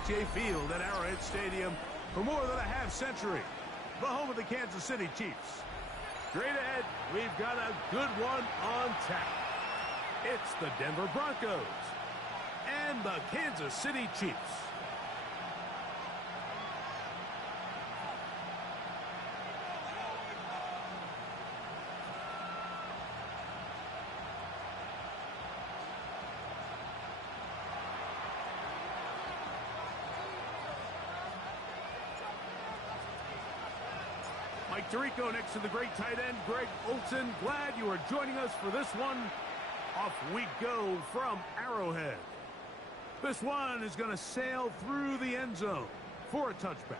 NRHA Field at Arrowhead Stadium for more than a half-century. The home of the Kansas City Chiefs. Straight ahead, we've got a good one on tap. It's the Denver Broncos and the Kansas City Chiefs. Mike Tirico next to the great tight end, Greg Olsen. Glad you are joining us for this one. Off we go from Arrowhead. This one is going to sail through the end zone for a touchback.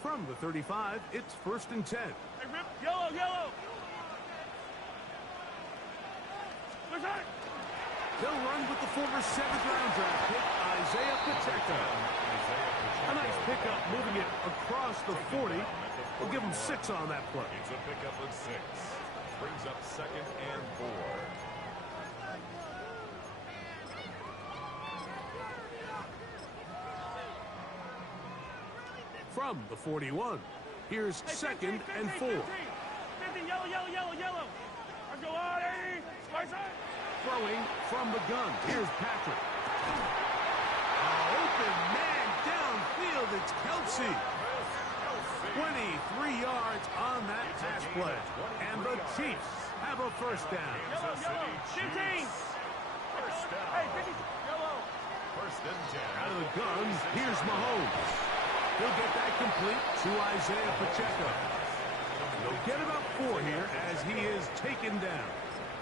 From the 35, it's 1st and 10. Hey, Rip, yellow, yellow. They'll run with the former 7th-round draft pick, Isaiah Pacheco. A nice pickup moving it across the 40. We'll give him 6 on that play. It's a pickup of 6. Brings up 2nd and 4. From the 41, here's 2nd and 4. 50, yellow, yellow, yellow, yellow. Let's go, Artie. Throwing from the gun, here's Patrick. Open man downfield, it's Kelsey. 23 yards on that pass play. And the Chiefs have a first down. Yellow, yellow, 15. First down. Hey, 50, yellow. 1st and 10. Out of the gun, here's Mahomes. He'll get that complete to Isaiah Pacheco. He'll get about 4 here as he is taken down.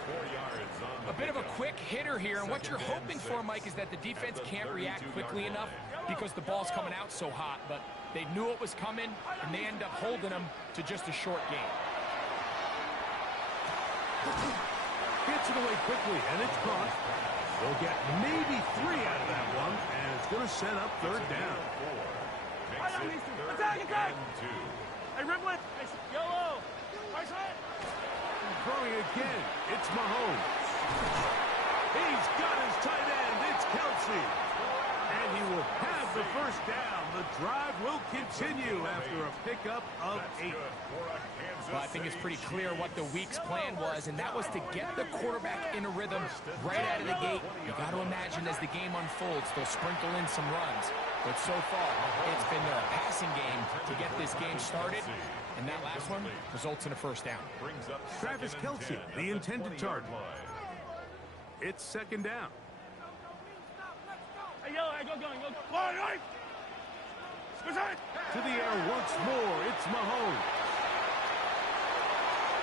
4 yards on the A bit of a quick hitter here, and what you're hoping for, Mike, is that the defense can't react quickly enough because the ball's coming out so hot, but they knew it was coming, and they end up holding them to just a short game. Gets it away quickly, and it's caught. They'll get maybe 3 out of that one, and it's going to set up 3rd down. Attack, attack. Hey, Riplet. Yellow. Throwing again, it's Mahomes. He's got his tight end, it's Kelsey. And he will have the first down. The drive will continue after a pickup of 8. Well, I think it's pretty clear what the week's plan was, and that was to get the quarterback in a rhythm right out of the gate. You got to imagine as the game unfolds, they'll sprinkle in some runs. But so far, it's been their passing game to get this game started, and that last one results in a first down. Travis Kelsey, the intended target. It's 2nd down. Hey, yellow, go. To the air once more, it's Mahomes.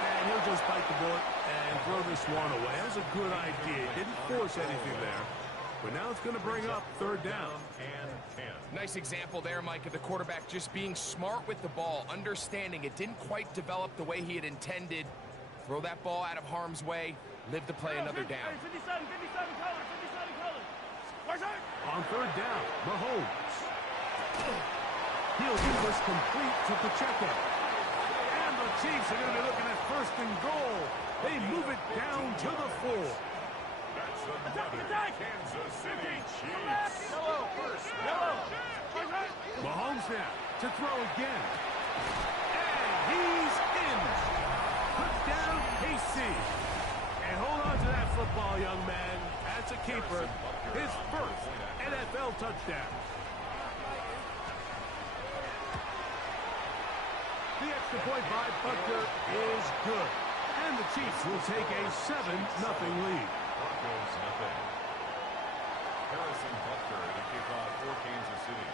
And he'll just bite the bullet and throw this one away. That was a good idea. Didn't force anything there. But now it's going to bring up 3rd down. Nice example there, Mike, of the quarterback just being smart with the ball, understanding it didn't quite develop the way he had intended. Throw that ball out of harm's way, live to play another down. 57 colors. On 3rd down, Mahomes. He'll do this complete to Pacheco. And the Chiefs are going to be looking at 1st and goal. They move it down to the 4. Attack. Kansas City Chiefs. Yellow. Mahomes now to throw again. And he's in. Touchdown, KC. And hold on to that football, young man. That's a keeper. His first NFL touchdown. The extra point by Butker is good. And the Chiefs will take a 7-0 lead. Broncos nothing. Harrison Butker to kick off for Kansas City.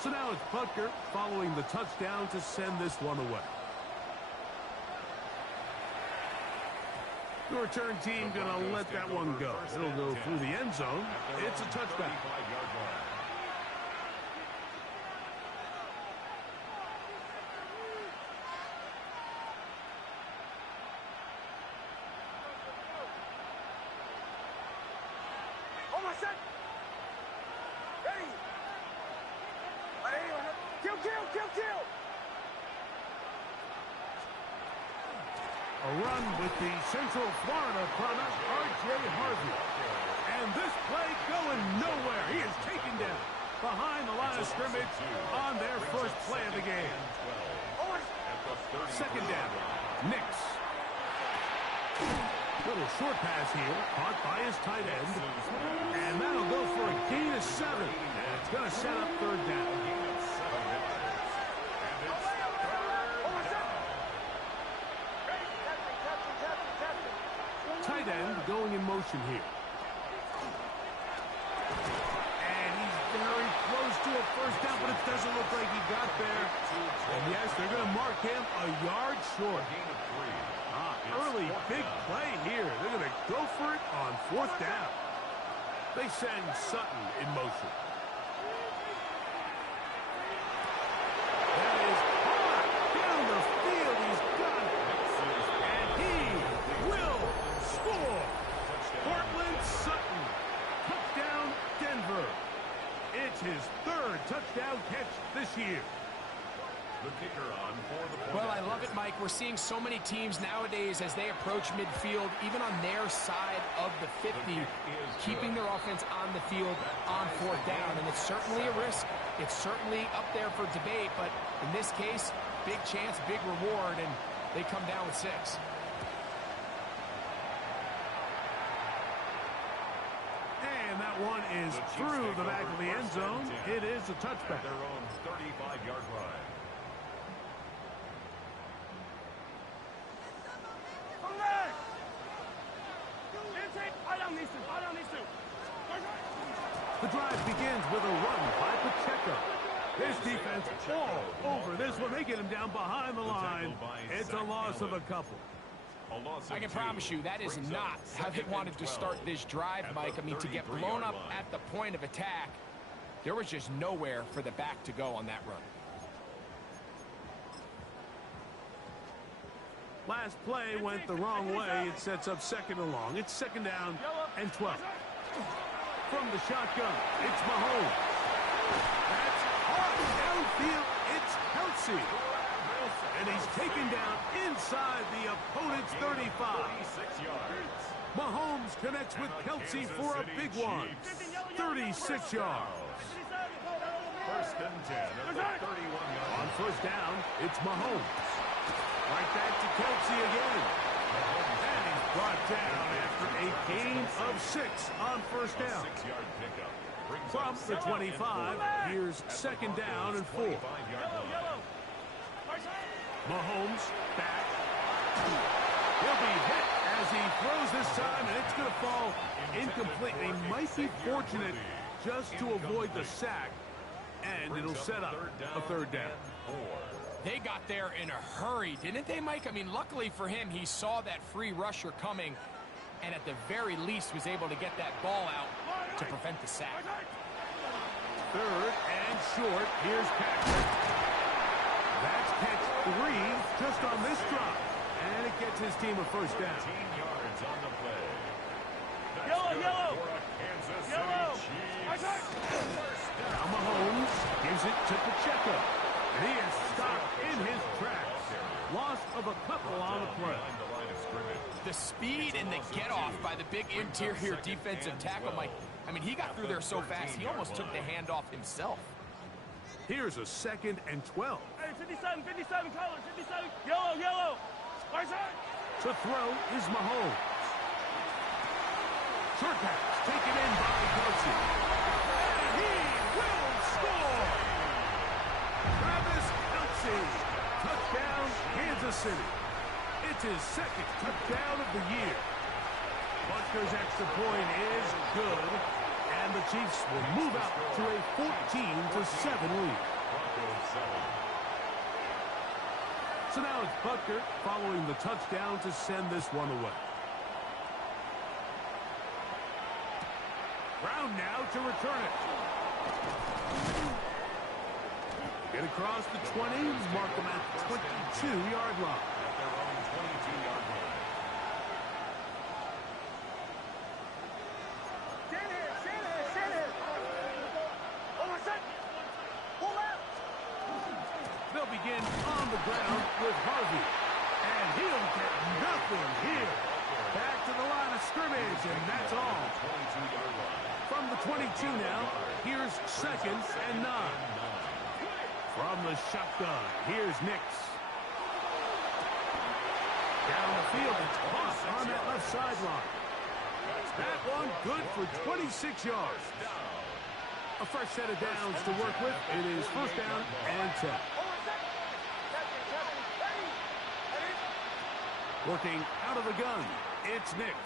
So now it's Butker following the touchdown to send this one away. The return team going to let that one go. It'll go through the end zone. It's a touchback. A run with the Central Florida product, R.J. Harvey. And this play going nowhere. He is taken down behind the line of scrimmage on their first play of the game. Second down, Nix. Little short pass here, caught by his tight end. And that'll go for a gain of 7. And it's going to set up third down. Tight end going in motion here. And he's very close to a first down, but it doesn't look like he got there. And yes, they're going to mark him a yard short. Early big play here. They're going to go for it on fourth down. They send Sutton in motion. That is hard down the field. He's got it. And he will score. Portland Sutton. Touchdown, Denver. It's his third touchdown catch this year. The kicker on for the point. Well, I love it, Mike. We're seeing so many teams nowadays as they approach midfield, even on their side of the 50, keeping their offense on the field on fourth down. And it's certainly a risk. It's certainly up there for debate, but in this case, big chance, big reward, and they come down with 6. And that one is through the back of the end zone. It is a touchback. Their own 35-yard line. The drive begins with a run by Pacheco. This defense all over this one. They get him down behind the line. It's a loss of a couple. I can promise you that is not how they wanted to start this drive, Mike. I mean, to get blown up at the point of attack, there was just nowhere for the back to go on that run. Last play went the wrong way. It sets up second and long. It's second down and 12. From the shotgun, it's Mahomes. That's hard downfield. It's Kelsey. And he's taken down inside the opponent's 35. Mahomes connects with Kelsey for a big one. 36 yards. First and 10 at the 31-yard. On first down, it's Mahomes. Right back to Kelsey again. And he's brought down after a gain of 6 on first down. From the 25, here's second down and 4. Mahomes back. He'll be hit as he throws this time, and it's going to fall incomplete. They might be fortunate just to avoid the sack, and it'll set up a third down. They got there in a hurry, didn't they, Mike? I mean, luckily for him, he saw that free rusher coming, and at the very least was able to get that ball out to prevent the sack. Third and short. Here's Patrick. That's catch 3 just on this drive. And it gets his team a first down. 15 yards on the play. Yellow. Now Mahomes gives it to Pacheco. And he is stopped in his tracks. Loss of a couple on the play. The speed and the get-off by the big interior defensive tackle, Mike. I mean, he got through there so fast, he almost took the handoff himself. Here's a second and 12. Hey, 57, color, 57. Yellow. Right side. To throw is Mahomes. Short pass taken in by Kelsey. And he will score! Travis Kelsey. Touchdown, Kansas City. It's his second touchdown of the year. Butker's extra point is good, and the Chiefs will move out to a 14-7 lead. So now it's Butker following the touchdown to send this one away. Brown now to return it. Get across the 20, mark them at the 22-yard line. At their own 22-yard line. Stand here. Over set. Pull out. begin on the ground with Harvey. And he'll get nothing here. Back to the line of scrimmage, and that's all. From the 22 now, here's 2nd and 9. From the shotgun, here's Nix. Down the field, it's caught on that left sideline. That one good for 26 yards. A fresh set of downs to work with. It is 1st down and 10. Working out of the gun, it's Nix.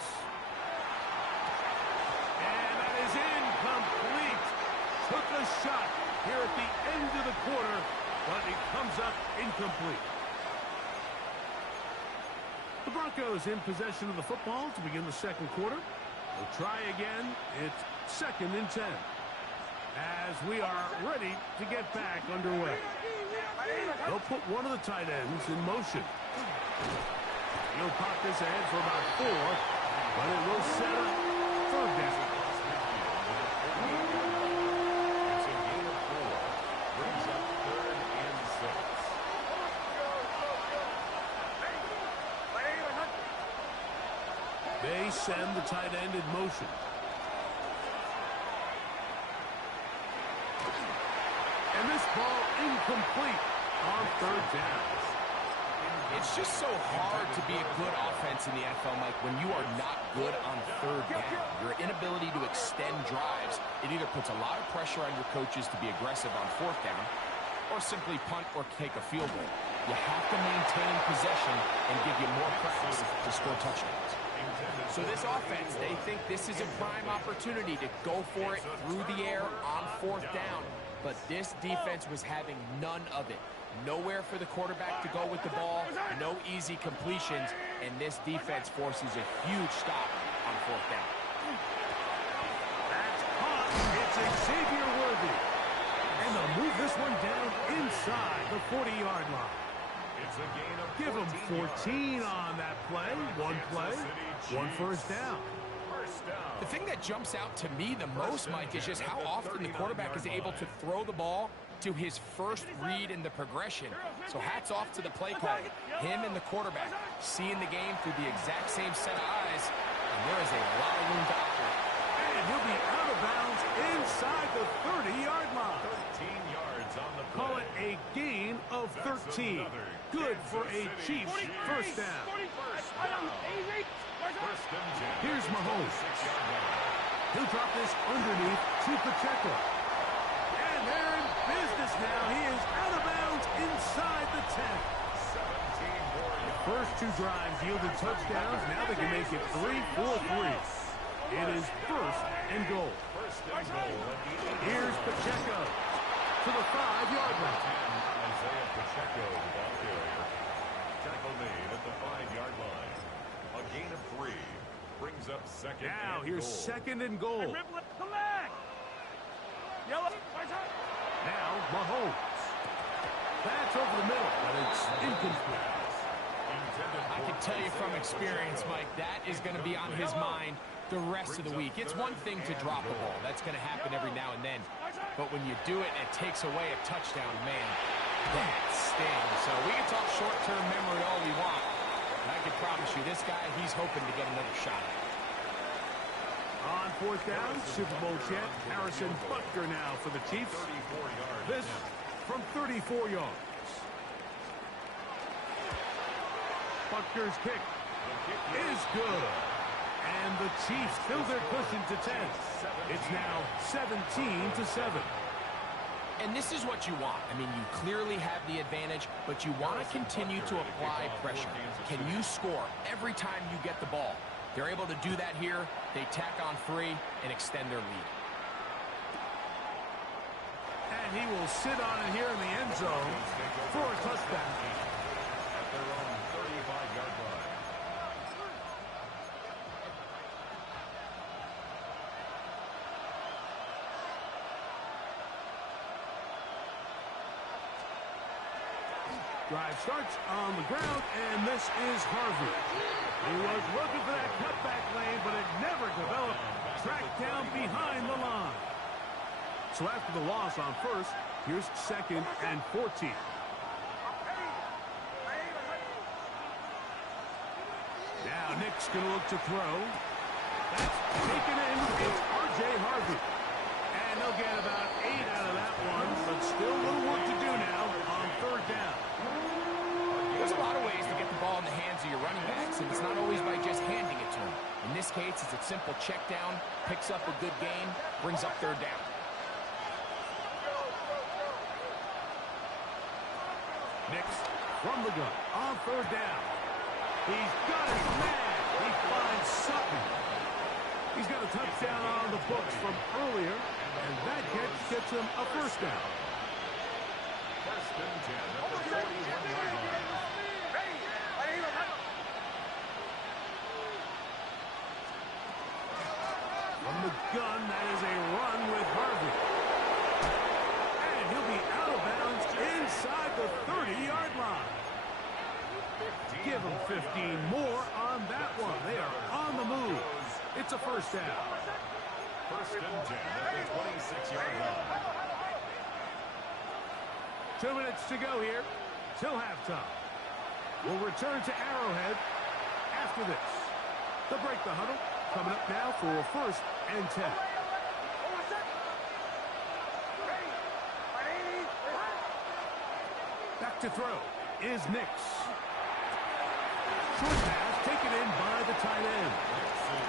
And that is incomplete. Took a shot here at the end of the quarter, but it comes up incomplete. The Broncos in possession of the football to begin the 2nd quarter. They'll try again. It's 2nd and 10. As we are ready to get back underway. They'll put one of the tight ends in motion. He'll pop this ahead for about 4, but it will set up 3rd down. It's a gain of 4. Brings up 3rd and 6. They send the tight end in motion. And this ball incomplete on 3rd down. It's just so hard to be a good offense in the NFL, Mike, when you are not good on 3rd down. Your inability to extend drives, it either puts a lot of pressure on your coaches to be aggressive on 4th down or simply punt or take a field goal. You have to maintain possession and give you more practice to score touchdowns. So this offense, they think this is a prime opportunity to go for it through the air on 4th down. But this defense was having none of it. Nowhere for the quarterback to go with the ball, no easy completions, and this defense forces a huge stop on 4th down. That's caught. It's Xavier Worthy. And they'll move this one down inside the 40-yard line. It's a gain of 14 Give them 14 on that play. One play, 1 first down. The thing that jumps out to me the most, Mike, is just how often the quarterback is able to throw the ball to his first read in the progression. So hats off to the play caller. Him and the quarterback seeing the game through the exact same set of eyes, and there is a lot of room to operate. And he'll be out of bounds inside the 30-yard line. 13 yards on the play. Call it a gain of 13. Good for a Chiefs first down. Here's Mahomes. He'll drop this underneath to Pacheco. And they're in business now. He is out of bounds inside the 10. First 2 drives yielded touchdowns. Now they can make it 3-4-3. It is 1st and goal. Here's Pacheco to the 5-yard line. Isaiah Pacheco, the ball carrier. Tackle made at the 5-yard line. A gain of 3 brings up 2nd Now and here's goal. 2nd and goal. Come back! Yellow, Now Mahomes. That's over the middle, but it's incomplete. I can tell you from experience, Mike, that is going to be on his mind the rest of the week. It's one thing to drop a ball. That's going to happen every now and then. But when you do it and it takes away a touchdown, man, that stings. So we can talk short-term memory all we want. But I can promise you, this guy, he's hoping to get another shot at it. On 4th down, Super Bowl champ Harrison Butker now for the Chiefs. 34 yards. This from 34 yards. Butker's kick is good. And the Chiefs fill their cushion to 10. It's now 17-7. And this is what you want. I mean, you clearly have the advantage, but you want to continue to apply pressure. Can you score every time you get the ball? They're able to do that here. They tack on 3 and extend their lead. And he will sit on it here in the end zone for a touchdown. At their own 35-yard line. Drive starts on the ground, and this is Harvey. He was looking for that cutback lane, but it never developed. Tracked down behind the line. So after the loss on 1st, here's 2nd and 14. Now Nick's going to look to throw. That's taken in. It's R.J. Harvey. And they'll get about 8 out of that one, but still a little work to do now on third down. There's a lot of ways to get the ball in the hands of your running backs, and it's not always by just handing it to them. In this case, it's a simple check down, picks up a good gain, brings up third down. Nix from the gun on third down. He's got his man. He finds Sutton. He's got a touchdown on the books from earlier, and that catch gets him a first down. First and 10 at the 41-yard line. From the gun, that is a run with Harvey. And he'll be out of bounds inside the 30-yard line. Give him 15 more on that one. They are on the move. It's a first down. First and 10 at the 26-yard line. 2 minutes to go here till halftime. We'll return to Arrowhead after this. To break the huddle, coming up now for first and 10. Back to throw is Nix. Short pass taken in by the tight end.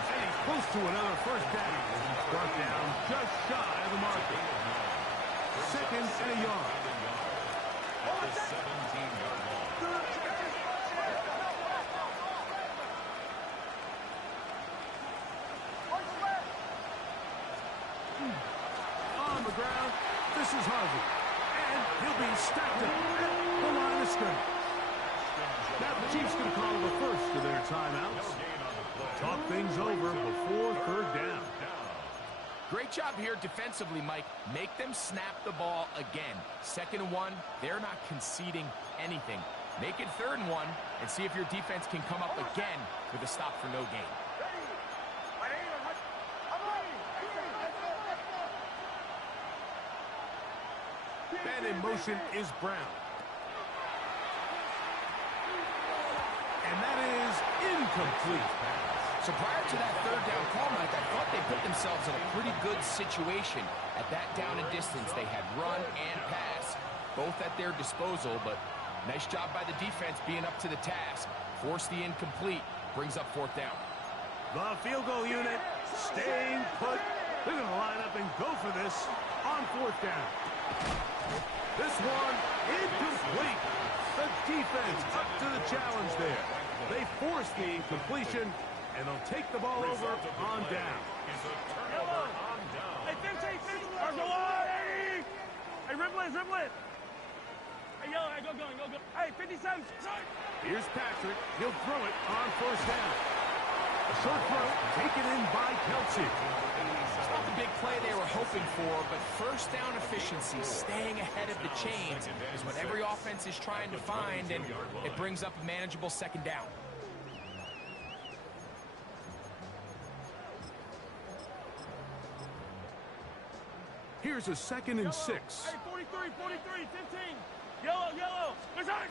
And he's close to another first down. Brought down just shy of the marker. Second and a yard. At the 17-yard line. On the ground, this is Harvey. And he'll be stacked up at the line of scrimmage. Now the Chiefs going to call the first of their timeouts. Talk things over before third down. Great job here defensively, Mike. Make them snap the ball again. 2nd and 1, they're not conceding anything. Make it 3rd and 1 and see if your defense can come up again with a stop for no gain. Man in motion is Brown. And that is incomplete. So prior to that 3rd down call, Mike, I thought they put themselves in a pretty good situation at that down and distance. They had run and pass, both at their disposal, but nice job by the defense being up to the task. Force the incomplete, brings up 4th down. The field goal unit staying put. They're going to line up and go for this on 4th down. This one incomplete. The defense up to the challenge there. They force the incompletion, and they'll take the ball over on down. Hey, 15, 15. Hey, dribble it. Hey, yellow, hey, go. Hey, 57. Here's Patrick. He'll throw it on 1st down. A short throw taken in by Kelsey. It's not the big play they were hoping for, but 1st down efficiency, staying ahead of the chains, is what every offense is trying to find, and it brings up a manageable 2nd down. Here's a 2nd and 6. Hey, 43, 15. Yellow. There's Hart.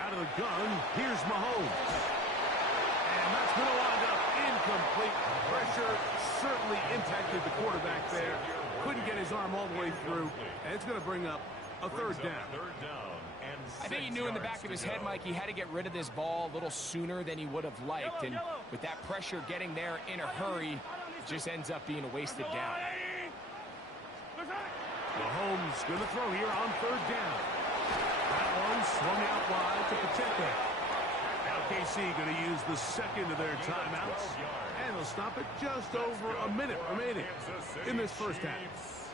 Out of the gun, here's Mahomes. And that's going to wind up incomplete. Pressure certainly impacted the quarterback there. Couldn't get his arm all the way through. And it's going to bring up a 3rd down. I think he knew in the back of his head, Mike, he had to get rid of this ball a little sooner than he would have liked. And with that pressure getting there in a hurry, it just ends up being a wasted down. Mahomes going to throw here on 3rd down. That one swung out wide to Pacheco. Now KC going to use the 2nd of their timeouts. And they'll stop it just over a minute remaining in this first half.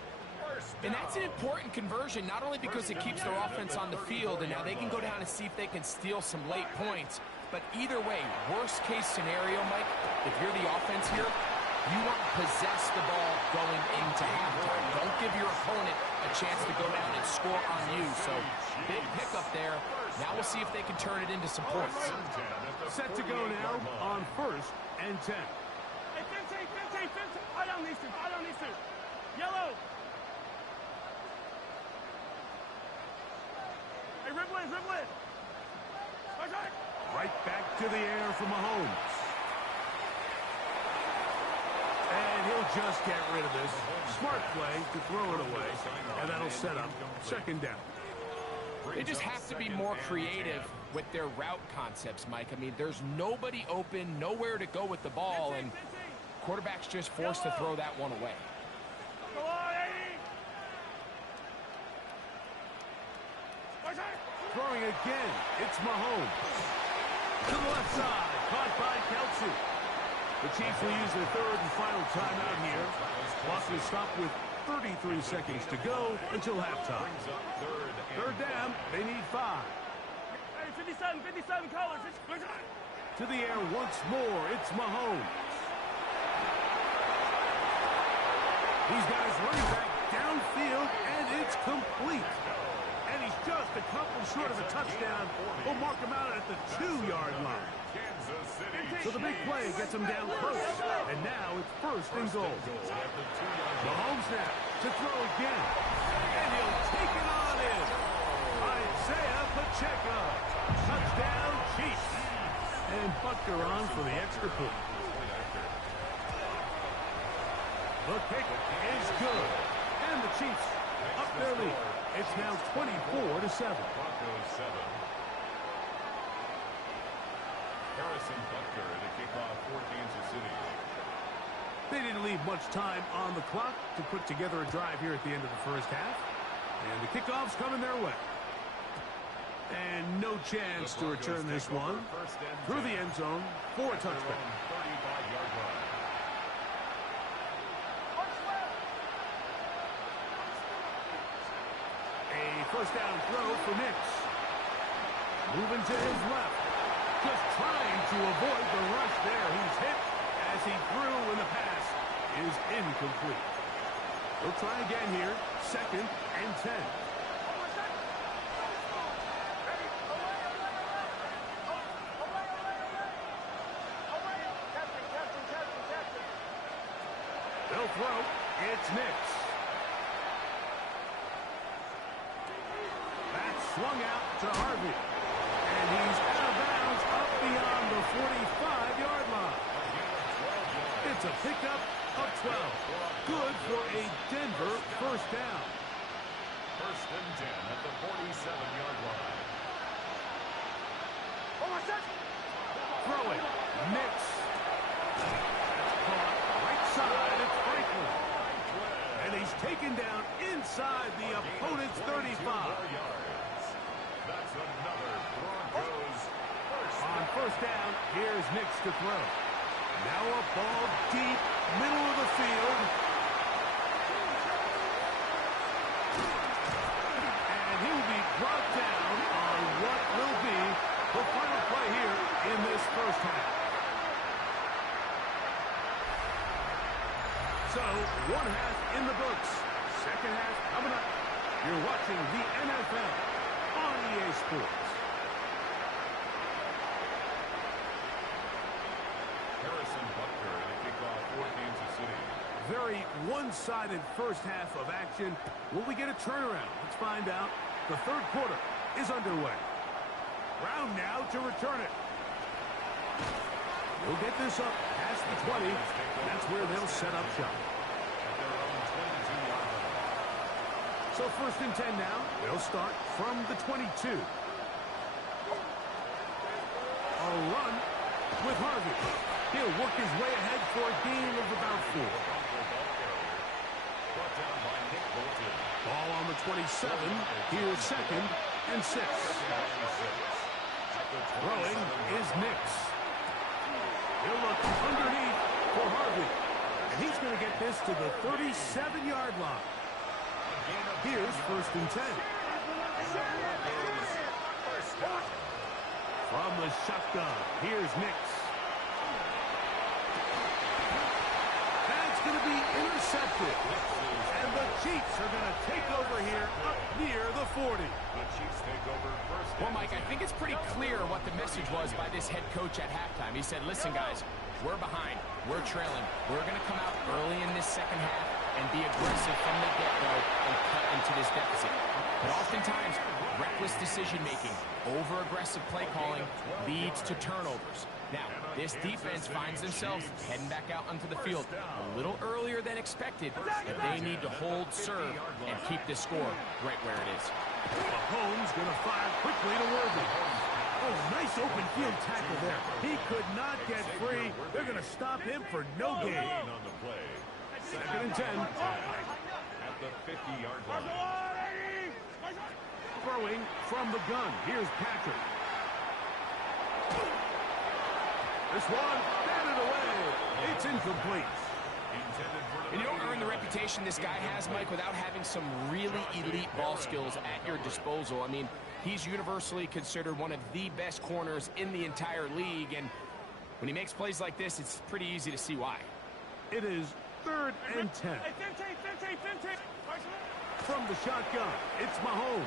And that's an important conversion, not only because it keeps their offense on the field, and now they can go down and see if they can steal some late points. But either way, worst case scenario, Mike, if you're the offense here, you want to possess the ball going into halftime. Don't give your opponent a chance to go down and score on you. So, big pickup there. Now we'll see if they can turn it into some points. Set to go now on 1st and 10. Hey, 15. I don't need to. Yellow. Hey, dribble it. Right back to the air for Mahomes. he'll just get rid of this. Smart play to throw it away, and that'll set up second down. They just have to be more creative with their route concepts, Mike. I mean, there's nobody open, nowhere to go with the ball, and quarterback's just forced to throw that one away. Throwing again, it's Mahomes. To the left side, caught by Kelsey. The Chiefs will use their third and final timeout here. Clock will stop with 33 seconds to go until halftime. Third down, they need 5. Hey, 57 colors. To the air once more, it's Mahomes. He's got his running back downfield, and it's complete. And he's just a couple short of a touchdown. We'll mark him out at the 2-yard line. So the big play gets him down close. And now it's first and goal. Mahomes now to throw again. And he'll take it on in. Isaiah Pacheco. Touchdown, Chiefs. And Butker on for the extra point. The kick is good. And the Chiefs up their lead. It's now 24-7. Broncos 7. Harrison Butker to kick off for Kansas City. They didn't leave much time on the clock to put together a drive here at the end of the first half. And the kickoff's coming their way. And no chance to return this one through the end zone for a touchback. 35-yard line. First down throw for Nix. Moving to his left. Just trying to avoid the rush there. He's hit as he threw, and the pass is incomplete. They'll try again here. Second and 10. They'll throw. It's Nix. Swung out to Harvey. And he's out of bounds up beyond the 45-yard line. It's a pickup of 12. Good for a Denver first down. First and 10 at the 47-yard line. Throw it. Nix. Caught right side. It's Franklin. And he's taken down inside the opponent's 35. That's another Broncos first. On first down, here's Nix to throw. Now a ball deep, middle of the field. And he will be brought down on what will be the final play here in this first half. So, one half in the books. Second half coming up. You're watching the NFL on EA Sports. Harrison Butker to kick off for Kansas City. Very one-sided first half of action. Will we get a turnaround? Let's find out. The third quarter is underway. Brown now to return it. He'll get this up past the 20. That's where they'll set up shop. At their own 22-yard line. So first and 10 now. They'll start from the 22. A run with Harvey. He'll work his way ahead for a gain of about 4. Brought down by Nick Bolton. Ball on the 27. Here's second and 6. Throwing is Nix. He'll look underneath for Harvey. And he's going to get this to the 37-yard line. Here's first and 10. From the shotgun, here's Nix. That's going to be intercepted. And the Chiefs are going to take over here up near the 40. The Chiefs take over first. Well, Mike, I think it's pretty clear what the message was by this head coach at halftime. He said, listen, guys, we're behind. We're trailing. We're going to come out early in this second half and be aggressive from the get-go and cut into this deficit. But oftentimes, reckless decision-making, over-aggressive play calling leads leads to turnovers. Now, this defense finds themselves heading back out onto the field a little earlier than expected, but they need to hold serve and keep this score right where it is. Mahomes going to fire quickly to Worthy. Oh, nice open field tackle there. He could not get free. They're going to stop him for no gain. On the play. 2nd and 10. At the 50-yard line. Throwing from the gun. Here's Patrick. This one, batted away. It's incomplete. And you don't earn the reputation this guy has, Mike, without having some really elite ball skills at your disposal. I mean, he's universally considered one of the best corners in the entire league, and when he makes plays like this, it's pretty easy to see why. It is 3rd and 10. From the shotgun, it's Mahomes.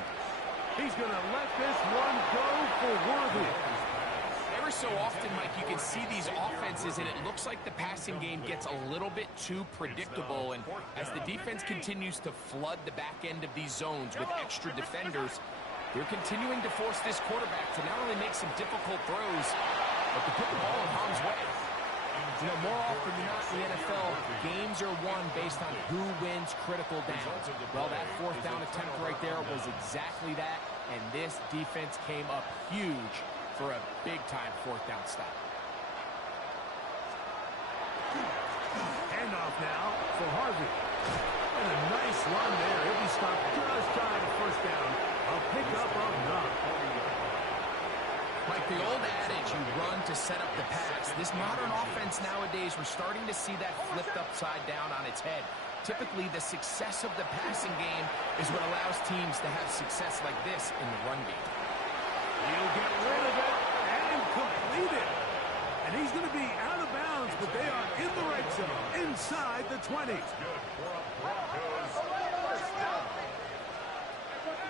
He's going to let this one go for Worthy. Every so often, Mike, you can see these offenses, and it looks like the passing game gets a little bit too predictable. And as the defense continues to flood the back end of these zones with extra defenders, they're continuing to force this quarterback to not only make some difficult throws, but to put the ball in harm's way. You know, more often than not in the NFL, games are won based on who wins critical downs. Well, that 4th down attempt right there was exactly that, and this defense came up huge for a big-time 4th down stop. Handoff now for Harvey. And a nice run there. He'll be stopped just shy of the 1st down. A pickup of 9. Like the old adage, you run to set up the pass. This modern offense nowadays, we're starting to see that flipped upside down on its head. Typically, the success of the passing game is what allows teams to have success like this in the run game. He'll get rid of it and complete it. And he's going to be out of bounds, but they are in the red zone, inside the 20.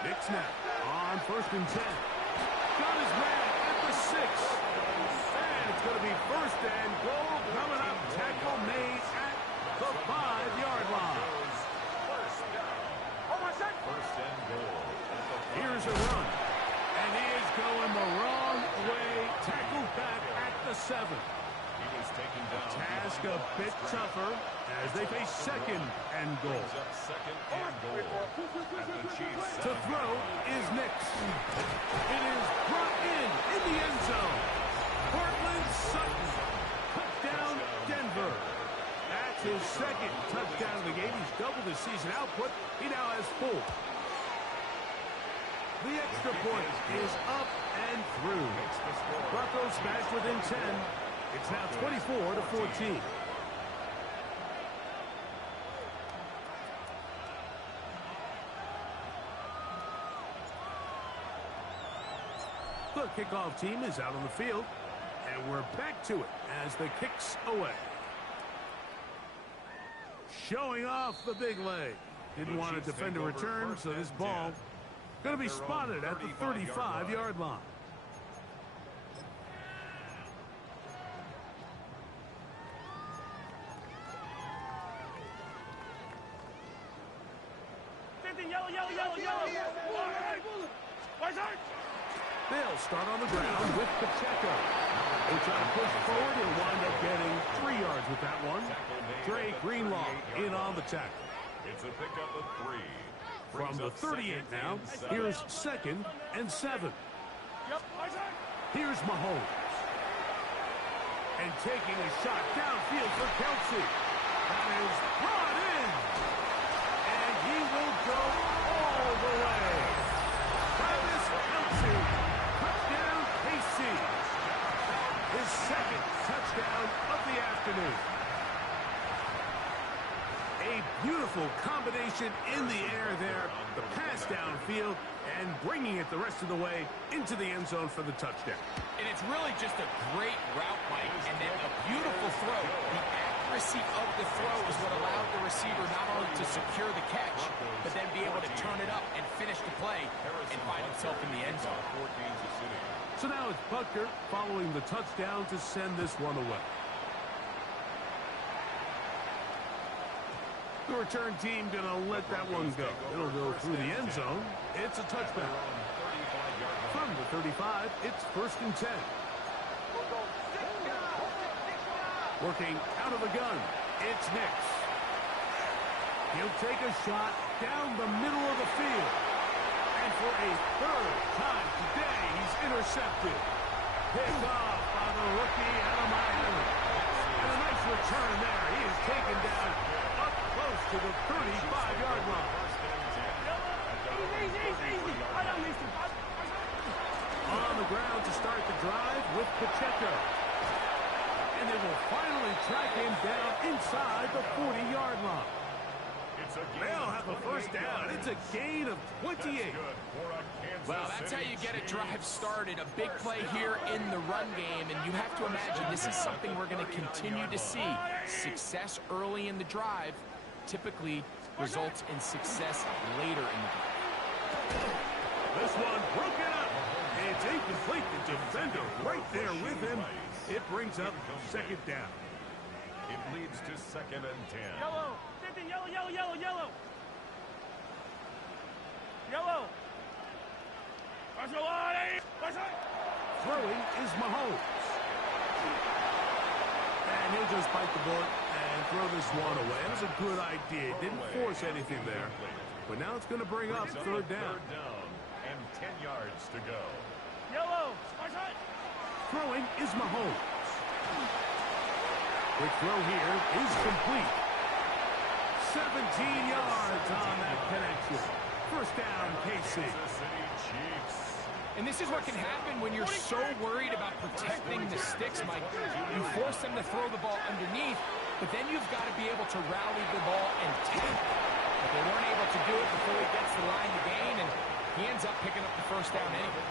Nick snap on 1st and 10. Got his man at the 6. And it's going to be 1st and goal coming up. Tackle made at the 5-yard line. First and goal. Here's a run. And he is going the wrong way. Tackled back at the 7. He was taken down. Task a bit tougher as they face 2nd and goal. Brings up 2nd and goal. At the Chiefs. To throw is Nix. It is brought in the end zone. Portland Sutton. Touchdown, Denver. That's his 2nd touchdown of the game. He's doubled his season output. He now has 4. The extra point is up and through. Broncos smashed within 10. It's now 24-14. The kickoff team is out on the field, and we're back to it as the kick's away. Showing off the big leg. Didn't want to defend a return, so this ball going to be spotted at the 35-yard line. They'll start on the ground with Pacheco. They try to push forward. He'll wind up getting 3 yards with that one. Dre Greenlaw in on the tackle. It's a pickup of 3. From the 38 now, here's 2nd and 7. Here's Mahomes. And taking a shot downfield for Kelsey. That is brought in. And he will go all the way. Travis Kelsey. Touchdown, KC. His 2nd touchdown of the afternoon. A beautiful combination in the air there. The pass downfield and bringing it the rest of the way into the end zone for the touchdown. And it's really just a great route, Mike, and then a beautiful throw. The accuracy of the throw is what allowed the receiver not only to secure the catch, but then be able to turn it up and finish the play and find himself in the end zone. So now it's Butker following the touchdown to send this one away. The return team going to let that one go. It'll go through the end zone. It's a touchback. From the 35, it's 1st and 10. Working out of the gun, it's Nix. He'll take a shot down the middle of the field. And for a third time today, he's intercepted. Picked off by the rookie out of Miami. And a nice return there. He is taken down up close to the 35-yard line. Easy. On the ground to start the drive with Pacheco. And they will finally track him down inside the 40-yard line. They'll have a first down. It's a gain of 28. Well, that's how you get a drive started. A big play here in the run game, and you have to imagine this is something we're going to continue to see. Success early in the drive typically results in success later in the drive. This one broken up. It's incomplete. The defender right there with him. It brings up second down. It leads to 2nd and 10. Yellow. Yellow. Throwing is Mahomes. And he'll just bite the bullet and throw this one away. That was a good idea. Didn't force anything there. But now it's going to bring up third down. And 10 yards to go. Yellow. Throwing is Mahomes. Quick throw here is complete. 17 yards on that connection. First down, KC. And this is what can happen when you're so worried about protecting the sticks, Mike. You force them to throw the ball underneath, but then you've got to be able to rally the ball and take it. But they weren't able to do it before he gets the line to gain, and he ends up picking up the first down anyway.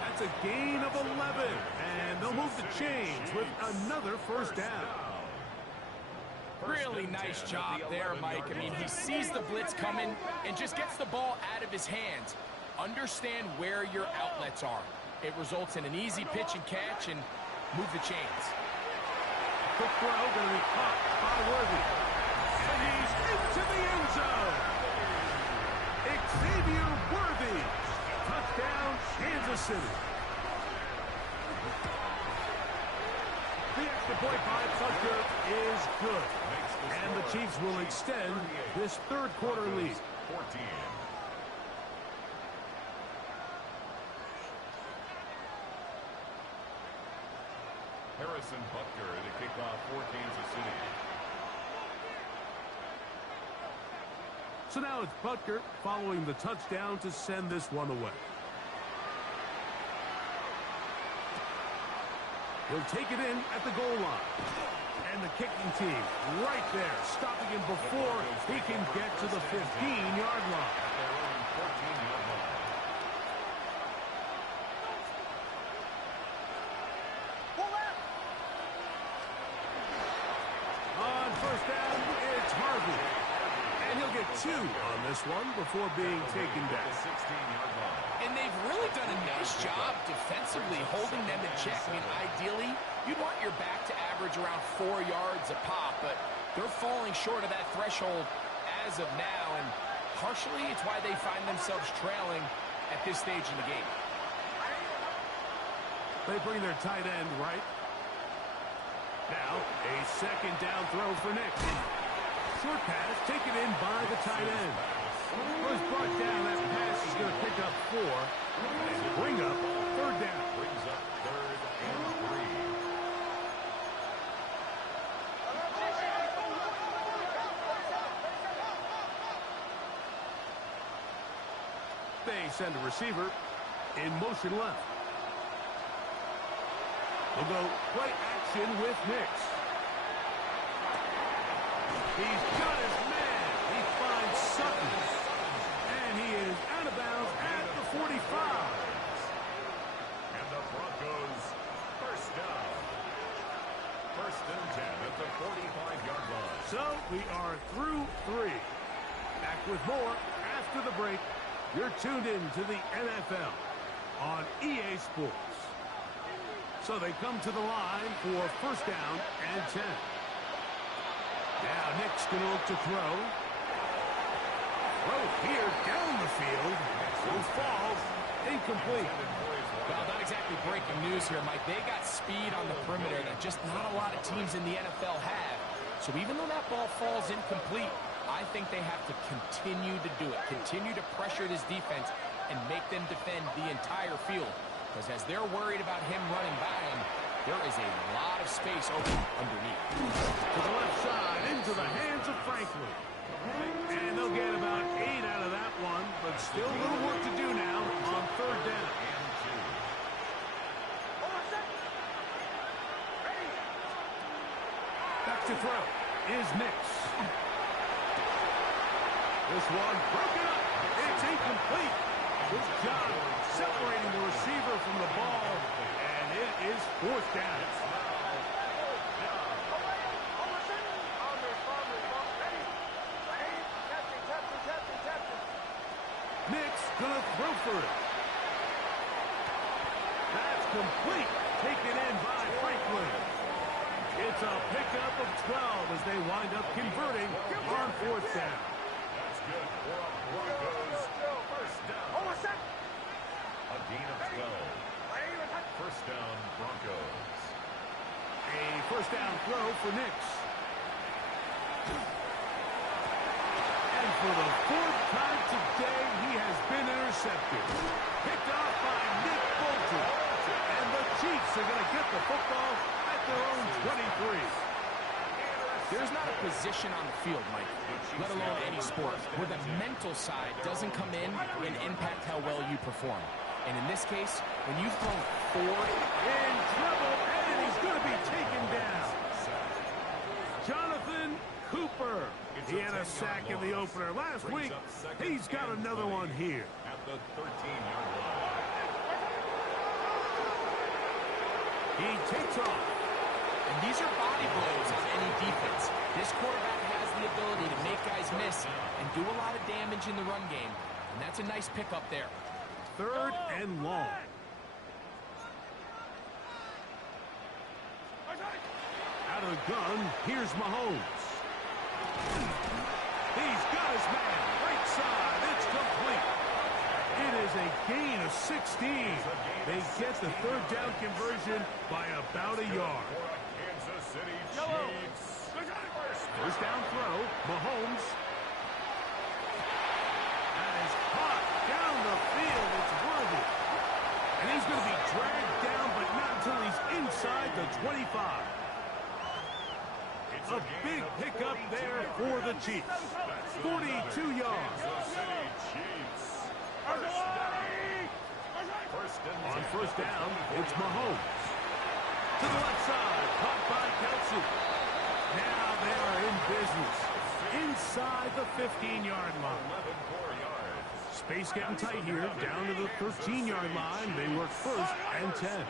That's a gain of 11, and they'll move the chains with another first down. Really nice job there, Mike. I mean, he sees the blitz coming and just gets the ball out of his hands. Understand where your outlets are. It results in an easy pitch and catch and move the chains. Quick throw going to be caught by Worthy. And he's into the end zone. Xavier Worthy. Touchdown, Kansas City. The extra point by Butker is good. And the Chiefs will extend this third quarter lead. 14. Harrison Butker to kick off for Kansas City. So now it's Butker following the touchdown to send this one away. He'll take it in at the goal line. And the kicking team right there, stopping him before he can get to the 15-yard line. On first down, it's Harvey. And he'll get 2 on this one before being taken down. And they've really done a nice job defensively holding them in check. I mean, ideally, you'd want your back to average around 4 yards a pop, but they're falling short of that threshold as of now, and partially it's why they find themselves trailing at this stage in the game. They bring their tight end right. Now, a second down throw for Nick. Short pass taken in by the tight end. Was brought down. That pass is going to pick up 4 and bring up third down. Brings up 3rd and 3. They send a receiver in motion left. They'll go play action with Nix. He's got his man. He finds Sutton. And he is out of bounds at the 45. And the Broncos first down. 1st and 10 at the 45-yard line. So we are through 3. Back with more after the break. You're tuned in to the NFL on EA Sports. So they come to the line for first down and 10. Now Nick's going to look to throw. Throw here down the field. Will fall Incomplete. Well, not exactly breaking news here, Mike. They got speed on the perimeter that just not a lot of teams in the NFL have. So even though that ball falls incomplete, I think they have to continue to do it. Continue to pressure this defense and make them defend the entire field. Because as they're worried about him running by them, there is a lot of space open underneath. To the left side, into the hands of Franklin. And they'll get about 8 out of that one, but still a little work to do now on third down. Back to throw is Nix. This one broken up. It's incomplete. Good job separating the receiver from the ball, and it is fourth down. Nix gonna throw for it. That's complete. Taken in by Franklin. It's a pickup of 12 as they wind up converting on fourth down. That's good for a Broncos first down. A gain of 12. First down, Broncos. A first down throw for Nix. And for the fourth time today, he has been intercepted. Picked off by Nick Bolton. And the Chiefs are going to get the football at their own 23. There's not a position on the field, Mike, let alone any sport, where the mental side doesn't come in and impact how well you perform. And in this case, when you've thrown 4... In trouble, and he's going to be taken down. Jonathan Cooper. He had a sack in the opener last week. He's got another one here. At the 13-yard line. He takes off. And these are body blows on any defense. This quarterback has the ability to make guys miss and do a lot of damage in the run game. And that's a nice pickup there. Third and long. Out of the gun, here's Mahomes. He's got his man. Right side, it's complete. It is a gain of 16. They get the third down conversion by about a yard. Kansas City Chiefs. First down throw, Mahomes. That is caught down the field. It's worthy. And he's going to be dragged down, but not until he's inside the 25. A big pickup there for the Chiefs. 42 yards. On first down, it's Mahomes. To the left side, caught by Kelsey. Now they are in business. Inside the 15-yard line. Space getting tight here. Down to the 13-yard line. They work first and 10.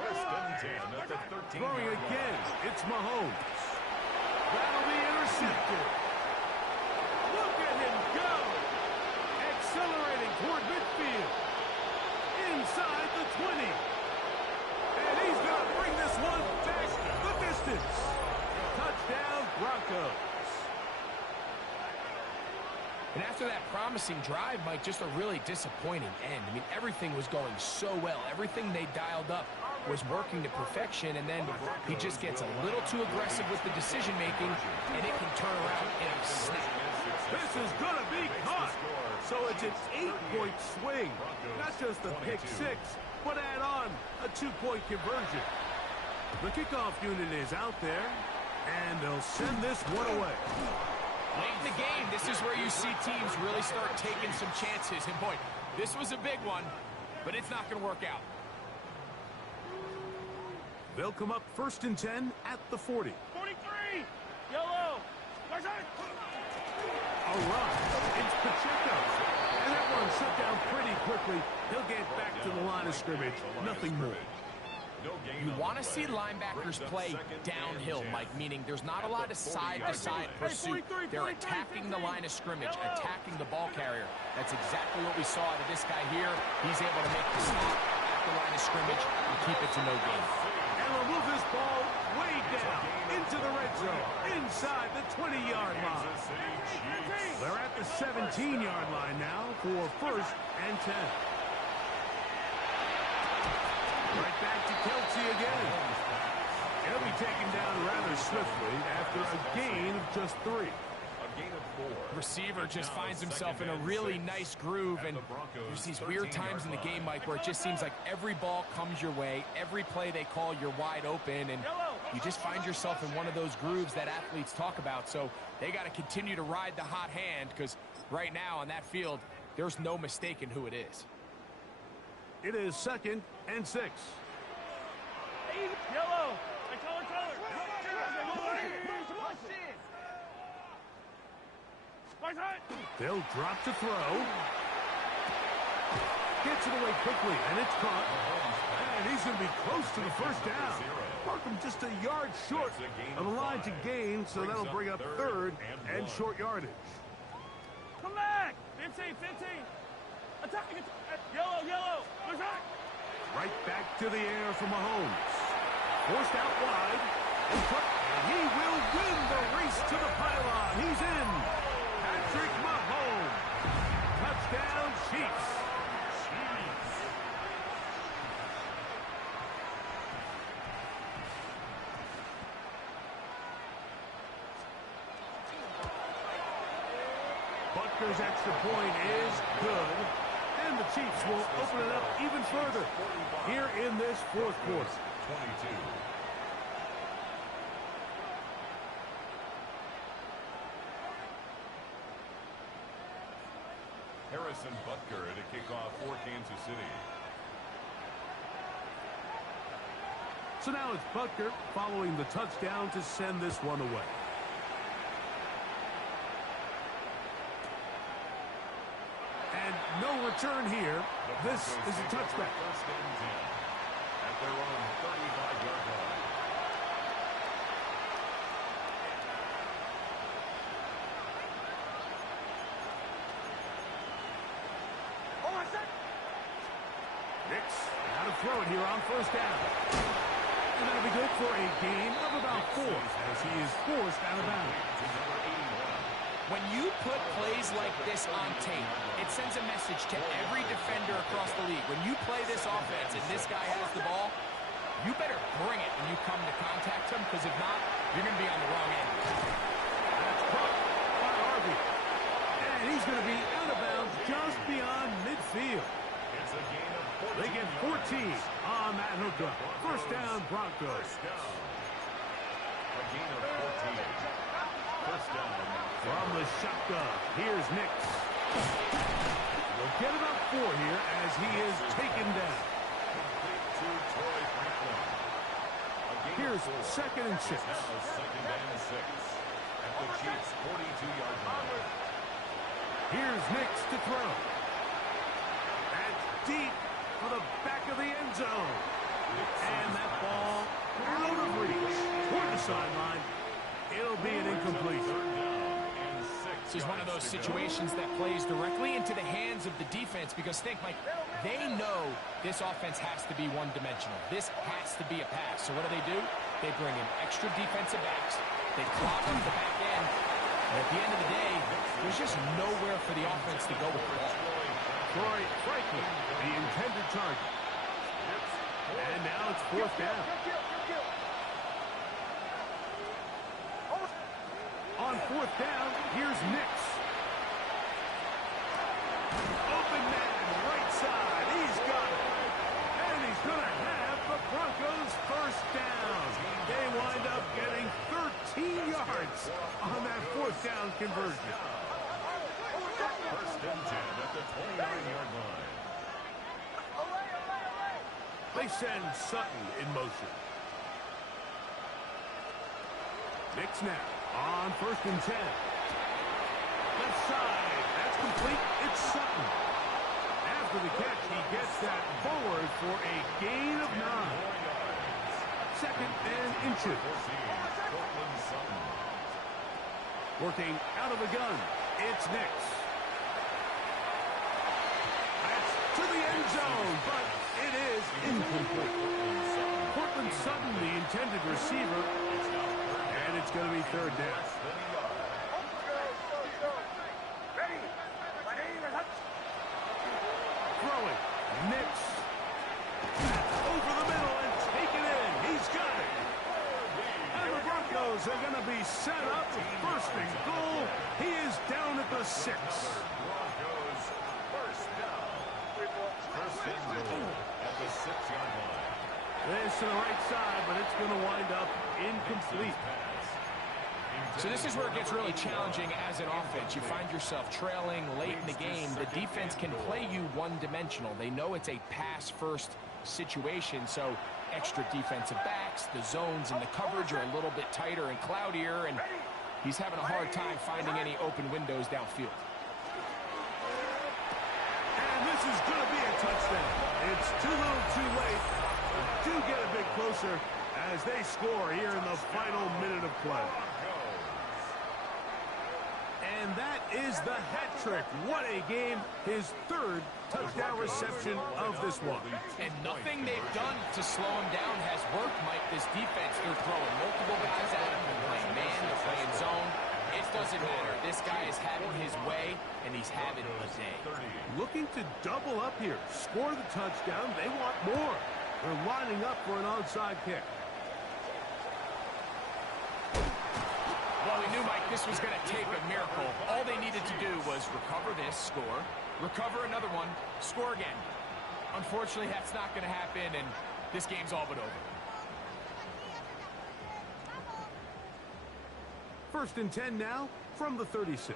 First and 10 at the 13. Throwing again, it's Mahomes. That'll be intercepted. Look at him go. Accelerating toward midfield. Inside the 20. And he's going to bring this one back the distance. Touchdown, Broncos. And after that promising drive, Mike, just a really disappointing end. I mean, everything was going so well. Everything they dialed up was working to perfection, and then he just gets a little too aggressive with the decision-making, and it can turn around in a snap. This is going to be caught. So it's an 8-point swing. Not just a pick six, but add on a 2-point conversion. The kickoff unit is out there, and they'll send this one away. Late in the game, this is where you see teams really start taking some chances. And boy, this was a big one, but it's not going to work out. They'll come up first and 10 at the 40. 43! Yellow! A run. It's Pacheco. And that one shut down pretty quickly. He'll get back to the line of scrimmage. Nothing more. You want to see linebackers play downhill, Mike, meaning there's not a lot of side-to-side pursuit. They're attacking the line of scrimmage, attacking the ball carrier. That's exactly what we saw out of this guy here. He's able to make the stop at the line of scrimmage and keep it to no gain. And will move this ball way down into the red zone, inside the 20-yard line. They're at the 17-yard line now for 1st and 10. Right back to Kelsey again. He'll be taken down rather swiftly after a gain of just 3. A gain of 4. Receiver just finds himself in a really nice groove, and there's these weird times in the game, Mike, where it just seems like every ball comes your way, every play they call, you're wide open, and you just find yourself in one of those grooves that athletes talk about. So they got to continue to ride the hot hand, because right now on that field, there's no mistaking who it is. It is 2nd and 6. Yellow. Color. They'll drop to throw. Gets it away quickly, and it's caught. And he's going to be close to the first down. Markham just a yard short of the line to gain, so that'll bring up 3rd and short yardage. Come back. 15. Attack. Yellow. Right back to the air for Mahomes. Forced out wide. And he will win the race to the pylon. He's in. Patrick Mahomes. Touchdown, Chiefs. Butker's extra point is good. And the Chiefs will open it up even further here in this 4th quarter. 22. Harrison Butker to kick off for Kansas City. So now it's Butker following the touchdown to send this one away. And no return here. This is a touchback. 1st and 10 at their own 35-yard line. Nix, now to throw it here on 1st down. And that'll be good for a gain of about 4 as he is forced out of bounds. When you put plays like this on tape, it sends a message to every defender across the league. When you play this offense and this guy has the ball, you better bring it when you come to contact him, because if not, you're going to be on the wrong end. That's caught by Harvey. And he's going to be out of bounds just beyond midfield. It's a gain of 14. They get 14 on that hookup. 1st down, Broncos. A gain of 14. 1st down. From the shotgun, here's Nix. We'll get about 4 here as he is taken down. Here's 2nd and 6. 2nd and 6 at the Chiefs' 42-yard line. Here's Nix to throw. That's deep for the back of the end zone. And that ball out of reach toward the sideline. It'll be an incompletion. This is one of those situations that plays directly into the hands of the defense, because think, Mike, they know this offense has to be one-dimensional. This has to be a pass. So what do? They bring in extra defensive backs. They clog up the back end. And at the end of the day, there's just nowhere for the offense to go with the ball. Troy Franklin, the intended target. And now it's 4th down. On 4th down, here's Nix. Open man, right side. He's got it. And he's going to have the Broncos 1st down. They wind up getting 13 yards on that 4th down conversion. 1st and 10 at the 29-yard line. They send Sutton in motion. Nix now on 1st and 10. Left side. That's complete. It's Sutton. After the catch, he gets that forward for a gain of 9. 2nd and inches. Working out of the gun. It's Nix. That's to the end zone, but it is incomplete. Cortland Sutton, the intended receiver, and it's going to be 3rd down. throwing. Nips. Over the middle and take it in. He's got it. And the Broncos are going to be set up. First and goal. He is down at the 6. Broncos first down. First and goal at the 6-yard line. This to the right side, but it's going to wind up incomplete. So this is where it gets really challenging as an offense. You find yourself trailing late in the game. The defense can play you one-dimensional. They know it's a pass-first situation, so extra defensive backs, the zones and the coverage are a little bit tighter and cloudier, and he's having a hard time finding any open windows downfield. And this is going to be a touchdown. It's too little too late. Do get a bit closer as they score here in the final minute of play. And that is the hat trick. What a game. His 3rd touchdown reception of this one. And nothing they've done to slow him down has worked, Mike. This defense, they're throwing multiple guys at him. They're playing man, they're playing zone. It doesn't matter. This guy is having his way, and he's having a day. Looking to double up here. Score the touchdown. They want more. They're lining up for an onside kick. Well, we knew, Mike, this was going to take a miracle. All they needed to do was recover this, score, recover another one, score again. Unfortunately, that's not going to happen, and this game's all but over. First and 10 now from the 36.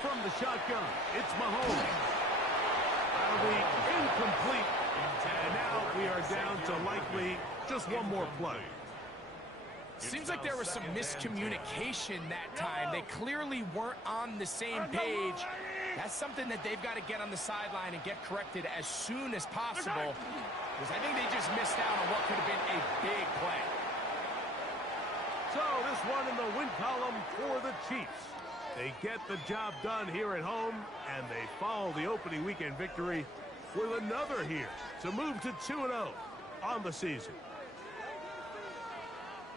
From the shotgun, it's Mahomes. That'll be incomplete. And now we are down to likely just one more play. Seems like there was some miscommunication that time. They clearly weren't on the same page. That's something that they've got to get on the sideline and get corrected as soon as possible, because I think they just missed out on what could have been a big play. So this one in the win column for the Chiefs. They get the job done here at home, and they follow the opening weekend victory with another here to move to 2-0 on the season.